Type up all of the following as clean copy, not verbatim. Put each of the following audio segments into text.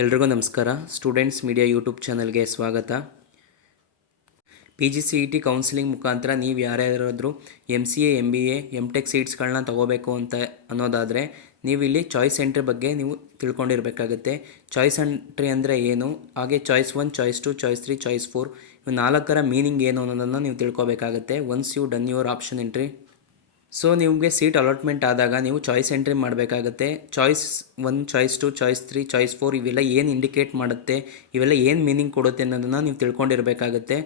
ಎಲ್ರಿಗೂ ನಮಸ್ಕಾರ. Students media YouTube ಚಾನಲ್ಗೆ ಸ್ವಾಗತ. PGCET ಕೌನ್ಸಿಲಿಂಗ್ ಮುಖಾಂತರ ನೀವು ಯಾರ್ಯಾರಾದರೂ MCA MBA MTech ಸೀಟ್ಸ್ಗಳನ್ನ ತೊಗೋಬೇಕು ಅಂತ ಅನ್ನೋದಾದರೆ ನೀವು ಇಲ್ಲಿ ಚಾಯ್ಸ್ ಎಂಟ್ರಿ ಬಗ್ಗೆ ನೀವು ತಿಳ್ಕೊಂಡಿರಬೇಕಾಗುತ್ತೆ. ಚಾಯ್ಸ್ ಎಂಟ್ರಿ ಅಂದರೆ ಏನು, ಹಾಗೆ ಚಾಯ್ಸ್ 1, ಚಾಯ್ಸ್ 2, ಚಾಯ್ಸ್ 3, ಚಾಯ್ಸ್ 4 ಇವು ನಾಲ್ಕರ ಮೀನಿಂಗ್ ಏನು ಅನ್ನೋದನ್ನು ನೀವು ತಿಳ್ಕೊಬೇಕಾಗುತ್ತೆ once you done your option entry. So ನಿಮಗೆ ಸೀಟ್ ಅಲಾಟ್ಮೆಂಟ್ ಆದಾಗ ನೀವು ಚಾಯ್ಸ್ ಎಂಟ್ರಿ ಮಾಡಬೇಕಾಗತ್ತೆ. ಚಾಯ್ಸ್ 1, ಚಾಯ್ಸ್ 2, ಚಾಯ್ಸ್ 3, ಚಾಯ್ಸ್ 4 ಇವೆಲ್ಲ ಏನು ಇಂಡಿಕೇಟ್ ಮಾಡುತ್ತೆ, ಇವೆಲ್ಲ ಏನು ಮೀನಿಂಗ್ ಕೊಡುತ್ತೆ ಅನ್ನೋದನ್ನು ನೀವು ತಿಳ್ಕೊಂಡಿರಬೇಕಾಗತ್ತೆ.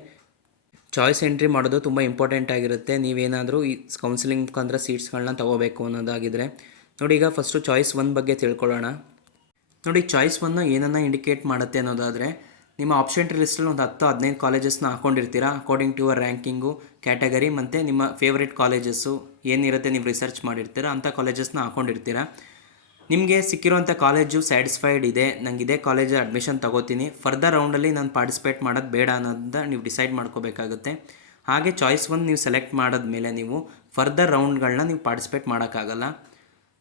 ಚಾಯ್ಸ್ ಎಂಟ್ರಿ ಮಾಡೋದು ತುಂಬ ಇಂಪಾರ್ಟೆಂಟ್ ಆಗಿರುತ್ತೆ ನೀವೇನಾದರೂ ಈ ಕೌನ್ಸಿಲಿಂಗ್ ಮುಖಾಂತರ ಸೀಟ್ಸ್ಗಳನ್ನ ತೊಗೋಬೇಕು ಅನ್ನೋದಾಗಿದ್ದರೆ. ನೋಡಿ, ಈಗ ಫಸ್ಟು ಚಾಯ್ಸ್ 1 ಬಗ್ಗೆ ತಿಳ್ಕೊಳ್ಳೋಣ. ನೋಡಿ, ಚಾಯ್ಸ್ 1 ಏನನ್ನು ಇಂಡಿಕೇಟ್ ಮಾಡುತ್ತೆ ಅನ್ನೋದಾದರೆ, ನಿಮ್ಮ ಆಪ್ಷನ್ ಲಿಸ್ಟಲ್ಲಿ ಒಂದು 10-15 ಕಾಲೇಜಸ್ನ ಹಾಕ್ಕೊಂಡಿರ್ತೀರಾ according to your ranking, category ಮತ್ತು ನಿಮ್ಮ ಫೇವ್ರೇಟ್ ಕಾಲೇಜಸ್ಸು ಏನಿರುತ್ತೆ ನೀವು ರಿಸರ್ಚ್ ಮಾಡಿರ್ತೀರ ಅಂಥ ಕಾಲೇಜಸ್ನ ಹಾಕ್ಕೊಂಡಿರ್ತೀರ. ನಿಮಗೆ ಸಿಕ್ಕಿರೋಂಥ ಕಾಲೇಜು ಸ್ಯಾಟಿಸ್ಫೈಡ್ ಇದೆ, ನಂಗೆ ಇದೇ ಕಾಲೇಜ್ ಅಡ್ಮಿಷನ್ ತೊಗೋತೀನಿ, ಫರ್ದರ್ ರೌಂಡಲ್ಲಿ ನಾನು ಪಾರ್ಟಿಸಿಪೇಟ್ ಮಾಡೋದು ಬೇಡ ಅನ್ನೋದನ್ನ ನೀವು ಡಿಸೈಡ್ ಮಾಡ್ಕೋಬೇಕಾಗುತ್ತೆ. ಹಾಗೆ ಚಾಯ್ಸ್ 1 ನೀವು ಸೆಲೆಕ್ಟ್ ಮಾಡಿದ್ಮೇಲೆ ನೀವು ಫರ್ದರ್ ರೌಂಡ್ಗಳನ್ನ ನೀವು ಪಾರ್ಟಿಸಿಪೇಟ್ ಮಾಡೋಕ್ಕಾಗಲ್ಲ.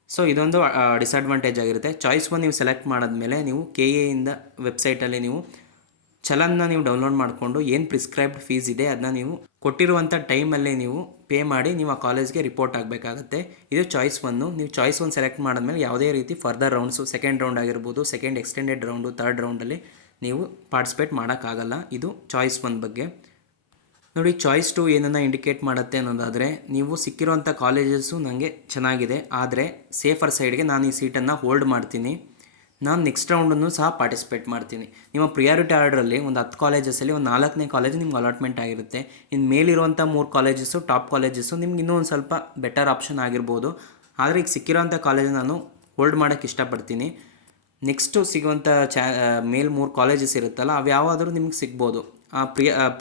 ಸೊ ಇದೊಂದು ಡಿಸಡ್ವಾಂಟೇಜ್ ಆಗಿರುತ್ತೆ. ಚಾಯ್ಸ್ 1 ನೀವು ಸೆಲೆಕ್ಟ್ ಮಾಡಿದ್ಮೇಲೆ ನೀವು KA ಇಂದ ವೆಬ್ಸೈಟಲ್ಲಿ ನೀವು ಚಲನ್ನ ನೀವು ಡೌನ್ಲೋಡ್ ಮಾಡಿಕೊಂಡು ಏನು ಪ್ರಿಸ್ಕ್ರೈಬ್ಡ್ ಫೀಸ್ ಇದೆ ಅದನ್ನ ನೀವು ಕೊಟ್ಟಿರುವಂಥ ಟೈಮಲ್ಲಿ ನೀವು ಪೇ ಮಾಡಿ ನೀವು ಆ ಕಾಲೇಜ್ಗೆ ರಿಪೋರ್ಟ್ ಆಗಬೇಕಾಗತ್ತೆ. ಇದು ಚಾಯ್ಸ್ 1. ನೀವು ಚಾಯ್ಸ್ 1 ಸೆಲೆಕ್ಟ್ ಮಾಡಿದ್ಮೇಲೆ ಯಾವುದೇ ರೀತಿ ಫರ್ದರ್ ರೌಂಡ್ಸು, ಸೆಕೆಂಡ್ ರೌಂಡ್ ಆಗಿರ್ಬೋದು, ಸೆಕೆಂಡ್ ಎಕ್ಸ್ಟೆಂಡೆಡ್ ರೌಂಡು, ಥರ್ಡ್ ರೌಂಡಲ್ಲಿ ನೀವು ಪಾರ್ಟಿಸಿಪೇಟ್ ಮಾಡೋಕ್ಕಾಗಲ್ಲ. ಇದು ಚಾಯ್ಸ್ 1 ಬಗ್ಗೆ. ನೋಡಿ, ಚಾಯ್ಸ್ 2 ಏನನ್ನು ಇಂಡಿಕೇಟ್ ಮಾಡುತ್ತೆ ಅನ್ನೋದಾದರೆ, ನೀವು ಸಿಕ್ಕಿರುವಂಥ ಕಾಲೇಜಸ್ಸು ನನಗೆ ಚೆನ್ನಾಗಿದೆ, ಆದರೆ ಸೇಫರ್ ಸೈಡ್ಗೆ ನಾನು ಈ ಸೀಟನ್ನು ಹೋಲ್ಡ್ ಮಾಡ್ತೀನಿ, ನಾನು ನೆಕ್ಸ್ಟ್ ರೌಂಡನ್ನು ಸಹ ಪಾರ್ಟಿಸಿಪೇಟ್ ಮಾಡ್ತೀನಿ. ನಿಮ್ಮ ಪ್ರಿಯಾರಿಟಿ ಆರ್ಡ್ರಲ್ಲಿ ಒಂದು 10 ಕಾಲೇಜಸಲ್ಲಿ ಒಂದು 4ನೇ ಕಾಲೇಜ್ ನಿಮ್ಗೆ ಅಲಾಟ್ಮೆಂಟ್ ಆಗಿರುತ್ತೆ. ಇನ್ನು ಮೇಲಿರುವಂಥ 3 ಕಾಲೇಜಸ್ಸು ಟಾಪ್ ಕಾಲೇಜಸ್ಸು ನಿಮ್ಗೆ ಇನ್ನೂ ಒಂದು ಸ್ವಲ್ಪ ಬೆಟರ್ ಆಪ್ಷನ್ ಆಗಿರ್ಬೋದು. ಆದರೆ ಈಗ ಸಿಕ್ಕಿರೋಂಥ ಕಾಲೇಜ್ ನಾನು ಹೋಲ್ಡ್ ಮಾಡೋಕ್ಕೆ ಇಷ್ಟಪಡ್ತೀನಿ. ನೆಕ್ಸ್ಟು ಸಿಗುವಂಥ ಮೇಲ್ 3 ಕಾಲೇಜಸ್ ಇರುತ್ತಲ್ಲ, ಅವು ಯಾವಾದರೂ ನಿಮ್ಗೆ ಸಿಗ್ಬೋದು.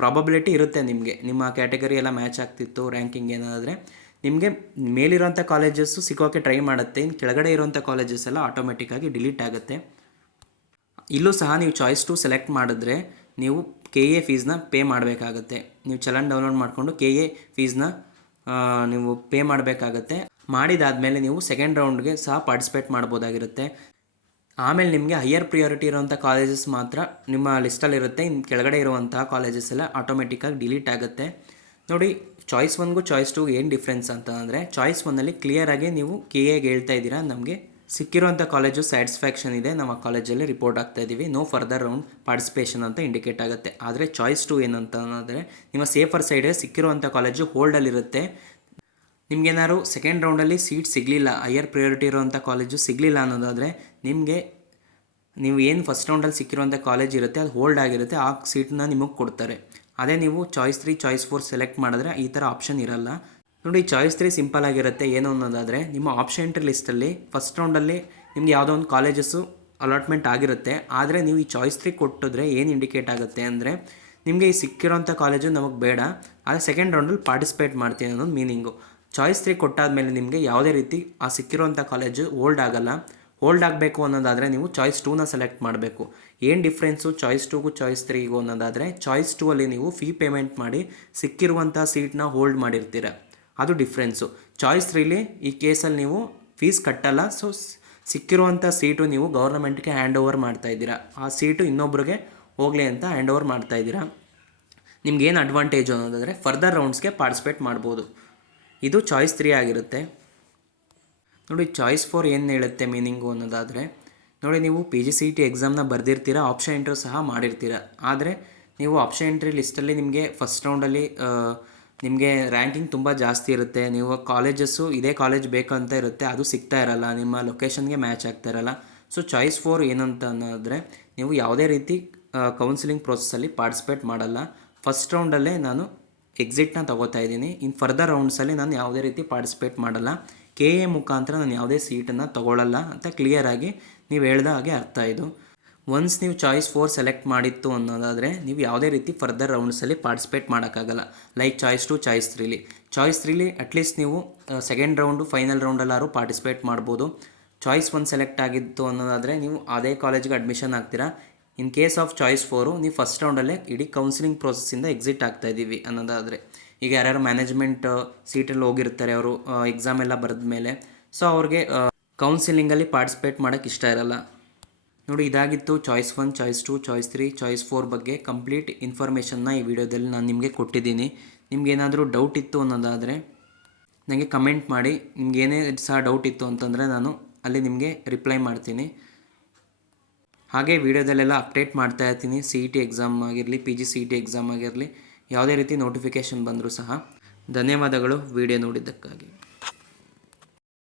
ಪ್ರಾಬಬಿಲಿಟಿ ಇರುತ್ತೆ ನಿಮಗೆ, ನಿಮ್ಮ ಕ್ಯಾಟಗರಿ ಎಲ್ಲ ಮ್ಯಾಚ್ ಆಗ್ತಿತ್ತು ರ್ಯಾಂಕಿಂಗ್ ಏನಾದರೆ ನಿಮಗೆ ಮೇಲಿರೋಂಥ ಕಾಲೇಜಸ್ಸು ಸಿಗೋಕ್ಕೆ ಟ್ರೈ ಮಾಡುತ್ತೆ. ಇನ್ನು ಕೆಳಗಡೆ ಇರೋಂಥ ಕಾಲೇಜಸ್ ಎಲ್ಲ ಆಟೋಮೆಟಿಕ್ಕಾಗಿ ಡಿಲೀಟ್ ಆಗುತ್ತೆ. ಇಲ್ಲೂ ಸಹ ನೀವು ಚಾಯ್ಸ್ 2 ಸೆಲೆಕ್ಟ್ ಮಾಡಿದ್ರೆ ನೀವು KA ಫೀಸ್ನ ಪೇ ಮಾಡಬೇಕಾಗತ್ತೆ. ನೀವು ಚಲನ್ ಡೌನ್ಲೋಡ್ ಮಾಡಿಕೊಂಡು KA ಫೀಸ್ನ ನೀವು ಪೇ ಮಾಡಬೇಕಾಗತ್ತೆ. ಮಾಡಿದಾದಮೇಲೆ ನೀವು ಸೆಕೆಂಡ್ ರೌಂಡ್ಗೆ ಸಹ ಪಾರ್ಟಿಸಿಪೇಟ್ ಮಾಡ್ಬೋದಾಗಿರುತ್ತೆ. ಆಮೇಲೆ ನಿಮಗೆ ಹೈಯರ್ ಪ್ರಿಯಾರಿಟಿ ಇರೋವಂಥ ಕಾಲೇಜಸ್ ಮಾತ್ರ ನಿಮ್ಮ ಲಿಸ್ಟಲ್ಲಿರುತ್ತೆ. ಇನ್ನು ಕೆಳಗಡೆ ಇರುವಂತಹ ಕಾಲೇಜಸ್ ಎಲ್ಲ ಆಟೋಮೆಟಿಕ್ಕಾಗಿ ಡಿಲೀಟ್ ಆಗುತ್ತೆ. ನೋಡಿ, ಚಾಯ್ಸ್ 1ಗೂ ಚಾಯ್ಸ್ 2 ಏನು ಡಿಫ್ರೆನ್ಸ್ ಅಂತ ಅಂದರೆ, ಚಾಯ್ಸ್ 1ಅಲ್ಲಿ ಕ್ಲಿಯರಾಗಿ ನೀವು KAಗೆ ಹೇಳ್ತಾ ಇದ್ದೀರಾ, ನಮಗೆ ಸಿಕ್ಕಿರೋಂಥ ಕಾಲೇಜು ಸ್ಯಾಟಿಸ್ಫ್ಯಾಕ್ಷನ್ ಇದೆ, ನಾವು ಆ ಕಾಲೇಜಲ್ಲಿ ರಿಪೋರ್ಟ್ ಆಗ್ತಾ ಇದ್ದೀವಿ, ನೋ ಫರ್ದರ್ ರೌಂಡ್ ಪಾರ್ಟಿಸಿಪೇಷನ್ ಅಂತ ಇಂಡಿಕೇಟ್ ಆಗುತ್ತೆ. ಆದರೆ ಚಾಯ್ಸ್ 2 ಏನಂತ ಅಂದರೆ, ನಿಮ್ಮ ಸೇಫರ್ ಸೈಡ್ಗೆ ಸಿಕ್ಕಿರುವಂಥ ಕಾಲೇಜು ಹೋಲ್ಡಲ್ಲಿರುತ್ತೆ. ನಿಮಗೇನಾದ್ರು ಸೆಕೆಂಡ್ ರೌಂಡಲ್ಲಿ ಸೀಟ್ ಸಿಗಲಿಲ್ಲ, ಹೈಯರ್ ಪ್ರಿಯಾರಿಟಿ ಇರೋವಂಥ ಕಾಲೇಜು ಸಿಗಲಿಲ್ಲ ಅನ್ನೋದಾದರೆ ನಿಮಗೆ ನೀವು ಏನು ಫಸ್ಟ್ ರೌಂಡಲ್ಲಿ ಸಿಕ್ಕಿರುವಂಥ ಕಾಲೇಜ್ ಇರುತ್ತೆ ಅದು ಹೋಲ್ಡ್ ಆಗಿರುತ್ತೆ, ಆ ಸೀಟನ್ನ ನಿಮಗೆ ಕೊಡ್ತಾರೆ. ಅದೇ ನೀವು ಚಾಯ್ಸ್ 3, ಚಾಯ್ಸ್ 4 ಸೆಲೆಕ್ಟ್ ಮಾಡಿದ್ರೆ ಈ ಥರ ಆಪ್ಷನ್ ಇರಲ್ಲ. ನೋಡಿ, ಚಾಯ್ಸ್ 3 ಸಿಂಪಲ್ ಆಗಿರುತ್ತೆ. ಏನು ಅನ್ನೋದಾದರೆ, ನಿಮ್ಮ ಆಪ್ಷನ್ ಎಂಟ್ರಿ ಲಿಸ್ಟಲ್ಲಿ ಫಸ್ಟ್ ರೌಂಡಲ್ಲಿ ನಿಮ್ಗೆ ಯಾವುದೋ ಒಂದು ಕಾಲೇಜಸ್ಸು ಅಲಾಟ್ಮೆಂಟ್ ಆಗಿರುತ್ತೆ. ಆದರೆ ನೀವು ಈ ಚಾಯ್ಸ್ 3 ಕೊಟ್ಟಿದ್ರೆ ಏನು ಇಂಡಿಕೇಟ್ ಆಗುತ್ತೆ ಅಂದರೆ, ನಿಮಗೆ ಈ ಸಿಕ್ಕಿರೋಂಥ ಕಾಲೇಜು ನಮಗೆ ಬೇಡ, ಆದರೆ ಸೆಕೆಂಡ್ ರೌಂಡಲ್ಲಿ ಪಾರ್ಟಿಸಿಪೇಟ್ ಮಾಡ್ತೀನಿ ಅನ್ನೋದು ಮೀನಿಂಗು. ಚಾಯ್ಸ್ 3 ಕೊಟ್ಟಾದಮೇಲೆ ನಿಮಗೆ ಯಾವುದೇ ರೀತಿ ಆ ಸಿಕ್ಕಿರೋಂಥ ಕಾಲೇಜು ಹೋಲ್ಡ್ ಆಗಲ್ಲ. ಹೋಲ್ಡ್ ಆಗಬೇಕು ಅನ್ನೋದಾದರೆ ನೀವು ಚಾಯ್ಸ್ 2ನ ಸೆಲೆಕ್ಟ್ ಮಾಡಬೇಕು. ಏನು ಡಿಫ್ರೆನ್ಸು ಚಾಯ್ಸ್ 2ಗೂ ಚಾಯ್ಸ್ 3ಗೂ ಅನ್ನೋದಾದರೆ, ಚಾಯ್ಸ್ 2ಅಲ್ಲಿ ನೀವು ಫೀ ಪೇಮೆಂಟ್ ಮಾಡಿ ಸಿಕ್ಕಿರುವಂಥ ಸೀಟ್ನ ಹೋಲ್ಡ್ ಮಾಡಿರ್ತೀರ, ಅದು ಡಿಫ್ರೆನ್ಸು. ಚಾಯ್ಸ್ 3ಲಿ ಈ ಕೇಸಲ್ಲಿ ನೀವು ಫೀಸ್ ಕಟ್ಟಲ್ಲ. ಸೊ ಸಿಕ್ಕಿರುವಂಥ ಸೀಟು ನೀವು ಗೌರ್ಮೆಂಟ್ಗೆ ಹ್ಯಾಂಡ್ ಓವರ್ ಮಾಡ್ತಾಯಿದ್ದೀರಾ, ಆ ಸೀಟು ಇನ್ನೊಬ್ರಿಗೆ ಹೋಗಲಿ ಅಂತ ಹ್ಯಾಂಡ್ ಓವರ್ ಮಾಡ್ತಾಯಿದ್ದೀರಾ. ನಿಮ್ಗೇನು ಅಡ್ವಾಂಟೇಜು ಅನ್ನೋದಾದರೆ ಫರ್ದರ್ ರೌಂಡ್ಸ್ಗೆ ಪಾರ್ಟಿಸಿಪೇಟ್ ಮಾಡ್ಬೋದು. ಇದು ಚಾಯ್ಸ್ 3 ಆಗಿರುತ್ತೆ. ನೋಡಿ, ಚಾಯ್ಸ್ 4 ಏನು ಹೇಳುತ್ತೆ ಮೀನಿಂಗು ಅನ್ನೋದಾದರೆ, ನೋಡಿ, ನೀವು PGCET ಎಕ್ಸಾಮ್ನ ಬರೆದಿರ್ತೀರ, ಆಪ್ಷನ್ ಎಂಟ್ರಿ ಸಹ ಮಾಡಿರ್ತೀರ. ಆದರೆ ನೀವು ಆಪ್ಷನ್ ಎಂಟ್ರಿ ಲಿಸ್ಟಲ್ಲಿ ನಿಮಗೆ ಫಸ್ಟ್ ರೌಂಡಲ್ಲಿ ನಿಮಗೆ ರ್ಯಾಂಕಿಂಗ್ ತುಂಬ ಜಾಸ್ತಿ ಇರುತ್ತೆ, ನೀವು ಕಾಲೇಜಸ್ಸು ಇದೇ ಕಾಲೇಜ್ ಬೇಕಂತ ಇರುತ್ತೆ, ಅದು ಸಿಗ್ತಾ ಇರಲ್ಲ, ನಿಮ್ಮ ಲೊಕೇಶನ್ಗೆ ಮ್ಯಾಚ್ ಆಗ್ತಾ ಇರಲ್ಲ. ಸೊ ಚಾಯ್ಸ್ 4 ಏನಂತ ಅನ್ನೋದ್ರೆ, ನೀವು ಯಾವುದೇ ರೀತಿ ಕೌನ್ಸಿಲಿಂಗ್ ಪ್ರೋಸೆಸ್ಸಲ್ಲಿ ಪಾರ್ಟಿಸಿಪೇಟ್ ಮಾಡಲ್ಲ. ಫಸ್ಟ್ ರೌಂಡಲ್ಲೇ ನಾನು ಎಕ್ಸಿಟ್ನ ತೊಗೋತಾ ಇದ್ದೀನಿ, ಇನ್ನು ಫರ್ದರ್ ರೌಂಡ್ಸಲ್ಲಿ ನಾನು ಯಾವುದೇ ರೀತಿ ಪಾರ್ಟಿಸಿಪೇಟ್ ಮಾಡಲ್ಲ, KA ಮುಖಾಂತರ ನಾನು ಯಾವುದೇ ಸೀಟನ್ನು ತೊಗೊಳ್ಳಲ್ಲ ಅಂತ ಕ್ಲಿಯರಾಗಿ ನೀವು ಹೇಳ್ದ ಹಾಗೆ ಅರ್ಥ ಇದು. ಒನ್ಸ್ ನೀವು ಚಾಯ್ಸ್ 4 ಸೆಲೆಕ್ಟ್ ಮಾಡಿತ್ತು ಅನ್ನೋದಾದರೆ ನೀವು ಯಾವುದೇ ರೀತಿ ಫರ್ದರ್ ರೌಂಡ್ಸಲ್ಲಿ ಪಾರ್ಟಿಸಿಪೇಟ್ ಮಾಡೋಕ್ಕಾಗಲ್ಲ. ಲೈಕ್ ಚಾಯ್ಸ್ 2, ಚಾಯ್ಸ್ 3ಲಿ ಚಾಯ್ಸ್ 3ಲಿ ಅಟ್ಲೀಸ್ಟ್ ನೀವು ಸೆಕೆಂಡ್ ರೌಂಡು, ಫೈನಲ್ ರೌಂಡಲ್ಲಾದ್ರು ಪಾರ್ಟಿಸಿಪೇಟ್ ಮಾಡ್ಬೋದು. ಚಾಯ್ಸ್ 1 ಸೆಲೆಕ್ಟ್ ಆಗಿತ್ತು ಅನ್ನೋದಾದರೆ ನೀವು ಅದೇ ಕಾಲೇಜ್ಗೆ ಅಡ್ಮಿಷನ್ ಆಗ್ತೀರಾ. ಇನ್ ಕೇಸ್ ಆಫ್ ಚಾಯ್ಸ್ 4 ನೀವು ಫಸ್ಟ್ ರೌಂಡಲ್ಲೇ ಇಡೀ ಕೌನ್ಸಿಲಿಂಗ್ ಪ್ರೋಸೆಸ್ಸಿಂದ ಎಕ್ಸಿಟ್ ಆಗ್ತಾ ಇದ್ದೀವಿ ಅನ್ನೋದಾದರೆ, ಈಗ ಯಾರ್ಯಾರು ಮ್ಯಾನೇಜ್ಮೆಂಟ್ ಸೀಟಲ್ಲಿ ಹೋಗಿರ್ತಾರೆ ಅವರು ಎಕ್ಸಾಮ್ ಎಲ್ಲ ಬರೆದ ಮೇಲೆ, ಸೊ ಅವ್ರಿಗೆ ಕೌನ್ಸಿಲಿಂಗಲ್ಲಿ ಪಾರ್ಟಿಸಿಪೇಟ್ ಮಾಡೋಕ್ಕೆ ಇಷ್ಟ ಇರಲ್ಲ. ನೋಡಿ, ಇದಾಗಿತ್ತು ಚಾಯ್ಸ್ 1, ಚಾಯ್ಸ್ 2, ಚಾಯ್ಸ್ 3, ಚಾಯ್ಸ್ 4 ಬಗ್ಗೆ ಕಂಪ್ಲೀಟ್ ಇನ್ಫಾರ್ಮೇಷನ್ನ ಈ ವಿಡಿಯೋದಲ್ಲಿ ನಾನು ನಿಮಗೆ ಕೊಟ್ಟಿದ್ದೀನಿ. ನಿಮಗೇನಾದರೂ ಡೌಟ್ ಇತ್ತು ಅನ್ನೋದಾದರೆ ನನಗೆ ಕಮೆಂಟ್ ಮಾಡಿ. ನಿಮ್ಗೆ ಏನೇ ಸಹ ಡೌಟ್ ಇತ್ತು ಅಂತಂದರೆ ನಾನು ಅಲ್ಲಿ ನಿಮಗೆ ರಿಪ್ಲೈ ಮಾಡ್ತೀನಿ. ಹಾಗೆ ವಿಡಿಯೋದಲ್ಲೆಲ್ಲ ಅಪ್ಡೇಟ್ ಮಾಡ್ತಾ ಇರ್ತೀನಿ. CET ಎಕ್ಸಾಮ್ ಆಗಿರಲಿ, PG CET ಎಕ್ಸಾಮ್ ಆಗಿರಲಿ, ಯಾವುದೇ ರೀತಿ ನೋಟಿಫಿಕೇಷನ್ ಬಂದರೂ ಸಹ. ಧನ್ಯವಾದಗಳು ವಿಡಿಯೋ ನೋಡಿದ್ದಕ್ಕಾಗಿ.